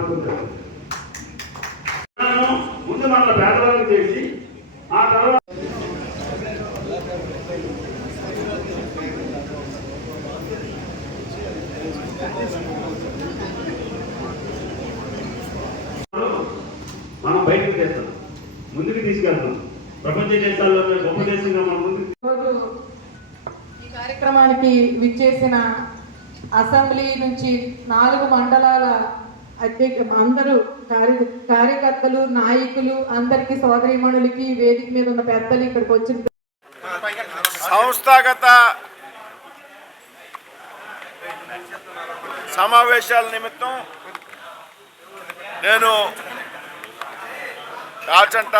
మాట్లాడుకుంటారు ముందు మన పేదవాళ్ళకి చేసి ఆ తర్వాత మనం బయటకు తెస్తాం. ముందుకు తీసుకెళ్తాం. ప్రపంచ దేశాల్లో గొప్ప దేశంగా మనం ముందుకు ఈ కార్యక్రమానికి విచ్చేసిన అసెంబ్లీ నుంచి నాలుగు మండలాల అధ్యక్ష అందరూ కార్య కార్యకర్తలు నాయకులు అందరికీ సోదరిమణులకి వేదిక మీద ఉన్న పెద్దలు ఇక్కడికి వచ్చిన సంస్థాగత సమావేశాల నిమిత్తం నేను రాచంట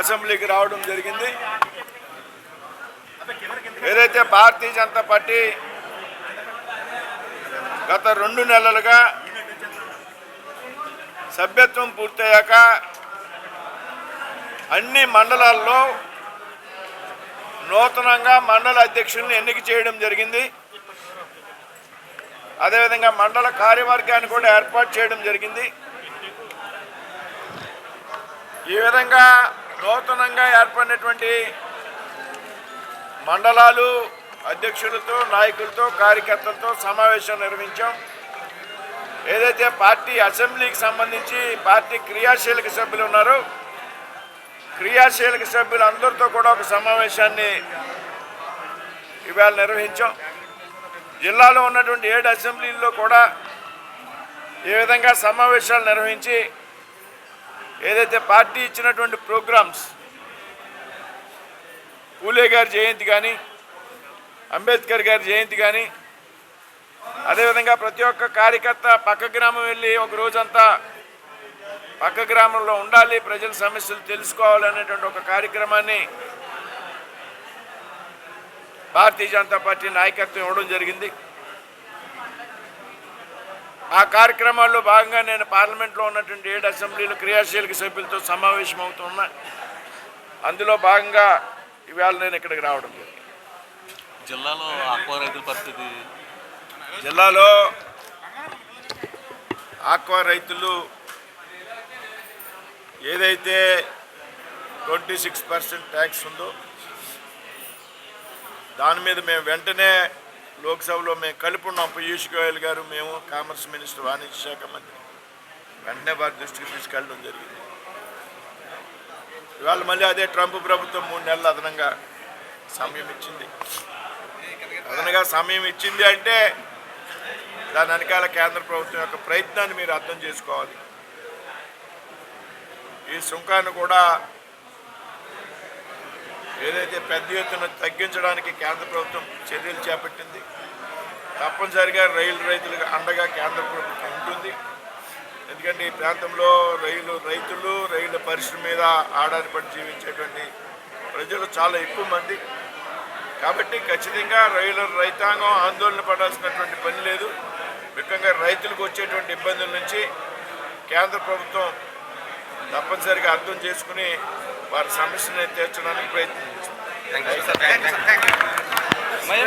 అసెంబ్లీకి రావడం జరిగింది. ఏదైతే భారతీయ జనతా పార్టీ గత రెండు నెలలుగా సభ్యత్వం పూర్తయ్యాక అన్ని మండలాల్లో నూతనంగా మండల అధ్యక్షుల్ని ఎన్నిక చేయడం జరిగింది. అదేవిధంగా మండల కార్యవర్గాన్ని కూడా ఏర్పాటు చేయడం జరిగింది. ఈ విధంగా నూతనంగా ఏర్పడినటువంటి మండలాలు అధ్యక్షులతో నాయకులతో కార్యకర్తలతో సమావేశం నిర్వహించాం. ఏదైతే పార్టీ అసెంబ్లీకి సంబంధించి పార్టీ క్రియాశీలక సభ్యులు ఉన్నారో క్రియాశీలక సభ్యులు అందరితో కూడా ఒక సమావేశాన్ని ఇవాళ నిర్వహించాం. జిల్లాలో ఉన్నటువంటి ఏడు అసెంబ్లీల్లో కూడా ఏ విధంగా సమావేశాలు నిర్వహించి ఏదైతే పార్టీ ఇచ్చినటువంటి ప్రోగ్రామ్స్ పూలే గారి జయంతి కానీ అంబేద్కర్ గారి జయంతి కానీ అదేవిధంగా ప్రతి ఒక్క కార్యకర్త పక్క గ్రామం వెళ్ళి ఒక రోజంతా పక్క గ్రామంలో ఉండాలి ప్రజల సమస్యలు తెలుసుకోవాలి అనేటువంటి ఒక కార్యక్రమాన్ని భారతీయ జనతా పార్టీ నాయకత్వం ఇవ్వడం జరిగింది. ఆ కార్యక్రమాల్లో భాగంగా నేను పార్లమెంట్లో ఉన్నటువంటి ఏడు అసెంబ్లీలు క్రియాశీలక సభ్యులతో సమావేశం అవుతున్నా అందులో భాగంగా ఇవాళ నేను ఇక్కడికి రావడం జరిగింది. జిల్లాలో ఆక్వా రైతుల పరిస్థితి? జిల్లాలో ఆక్వా రైతులు ఏదైతే ట్వంటీ సిక్స్ పర్సెంట్ ట్యాక్స్ ఉందో దాని మీద మేము వెంటనే లోక్సభలో మేము కలిపి ఉన్నాం. పీయూష్ గోయల్ గారు మేము కామర్స్ మినిస్టర్ వాణిజ్య శాఖ మంత్రి. వెంటనే వారి దృష్టికి తీసుకెళ్ళడం జరిగింది. ఇవాళ మళ్ళీ అదే ట్రంప్ ప్రభుత్వం మూడు నెలలు అదనంగా సమయం ఇచ్చింది. అదనగా సమయం ఇచ్చింది అంటే దాని వెనకాల కేంద్ర ప్రభుత్వం యొక్క ప్రయత్నాన్ని మీరు అర్థం చేసుకోవాలి. ఈ సుంకాన్ని కూడా ఏదైతే పెద్ద ఎత్తున తగ్గించడానికి కేంద్ర ప్రభుత్వం చర్యలు చేపట్టింది తప్పనిసరిగా రైలు రైతులకు అండగా కేంద్ర ప్రభుత్వం ఉంటుంది. ఎందుకంటే ఈ ప్రాంతంలో రైలు రైతులు రైలు పరిశ్రమ మీద ఆధారపడి జీవించేటువంటి ప్రజలు చాలా ఎక్కువ మంది. కాబట్టి ఖచ్చితంగా రైలు రైతాంగం ఆందోళన పడాల్సినటువంటి పని లేదు. ముఖ్యంగా రైతులకు వచ్చేటువంటి ఇబ్బందుల నుంచి కేంద్ర ప్రభుత్వం తప్పనిసరిగా అర్థం చేసుకుని వారి సమస్యని తీర్చడానికి ప్రయత్నించారు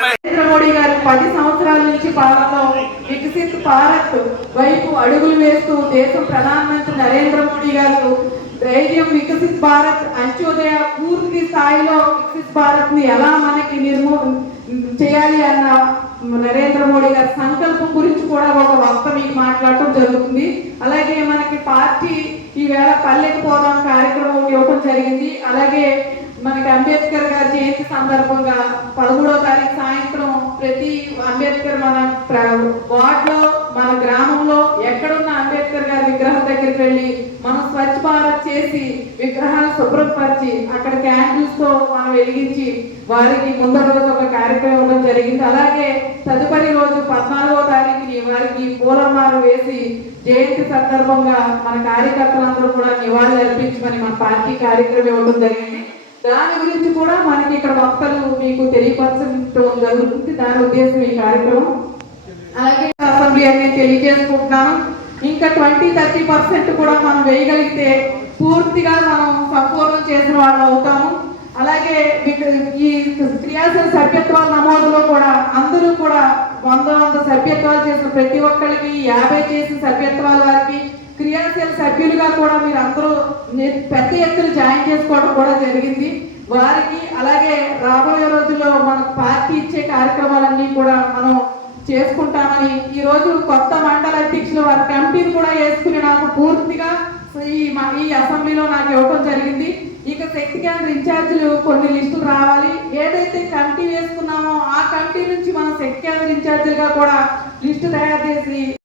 నరేంద్ర మోడీ గారు పది సంవత్సరాల నుంచి పాలనలో వికసిత్ భారత్ వైపు అడుగులు వేస్తూ దేశం ప్రధానమంత్రి నరేంద్ర మోడీ గారు ధైర్యం వికసిత్ భారత్ అంత్యోదయ పూర్తి స్థాయిలో వికసిత్ భారత్ని ఎలా మనకి నిర్మూ చేయాలి అన్న నరేంద్ర మోడీ గారి సంకల్పం గురించి కూడా ఒక వక్త మీకు మాట్లాడటం జరుగుతుంది. అలాగే మనకి పార్టీ ఈవేళ పల్లెకి పోదాం కార్యక్రమం ఇవ్వడం జరిగింది. అలాగే మనకి అంబేద్కర్ గారి జయంతి సందర్భంగా పదమూడో తారీఖు సాయంత్రం ప్రతి అంబేద్కర్ మన వార్డులో మన గ్రామంలో ఎక్కడున్న అంబేద్కర్ గారి విగ్రహం దగ్గరికి వెళ్ళి మనం స్వచ్ఛ భారత్ చేసి విగ్రహాలు శుభ్రపరిచి అక్కడ క్యాండిల్స్తో మనం వెలిగించి వారికి ముందర రోజు ఒక కార్యక్రమం ఇవ్వడం జరిగింది. అలాగే తదుపరి రోజు పద్నాలుగో తారీఖుని వారికి పూలమాల వేసి జయంతి సందర్భంగా మన కార్యకర్తలందరూ కూడా నివాళులు అర్పించమని మన పార్టీ కార్యక్రమం ఇవ్వడం జరిగింది. దాని గురించి కూడా మనకి ఇక్కడ వక్తలు మీకు తెలియపరచడం జరుగుతుంది. దాని ఉద్దేశం ఈ కార్యక్రమం. అలాగే అసెంబ్లీ అనేది తెలియజేసుకుంటున్నాను. ఇంకా ట్వంటీ థర్టీ పర్సెంట్ కూడా మనం వేయగలిగితే పూర్తిగా మనం సంపూర్ణం చేసిన వాళ్ళు అవుతాము. అలాగే మీకు ఈ క్రియాశీల సభ్యత్వాల నమోదులో కూడా అందరూ కూడా వంద వంద సభ్యత్వాలు చేసిన ప్రతి ఒక్కరికి యాభై చేసిన సభ్యత్వాల వారికి క్రియాశీల సభ్యులుగా కూడా మీరు అందరూ పెద్ద ఎత్తున జాయిన్ చేసుకోవడం కూడా జరిగింది. వారికి అలాగే రాబోయే రోజుల్లో మన పార్టీ ఇచ్చే కార్యక్రమాలన్నీ కూడా మనం చేసుకుంటామని ఈ రోజు కొత్త మండల అధ్యక్షులు వారి కమిటీని కూడా వేసుకుని నాకు పూర్తిగా ఈ మా ఈ అసెంబ్లీలో నాకు ఇవ్వటం జరిగింది. ఇక శక్తి కేంద్ర ఇన్ఛార్జీలు కొన్ని లిస్టులు రావాలి. ఏదైతే కమిటీ వేసుకున్నామో ఆ కమిటీ నుంచి మనం శక్తి కేంద్ర ఇన్ఛార్జీలుగా కూడా లిస్టు తయారు చేసి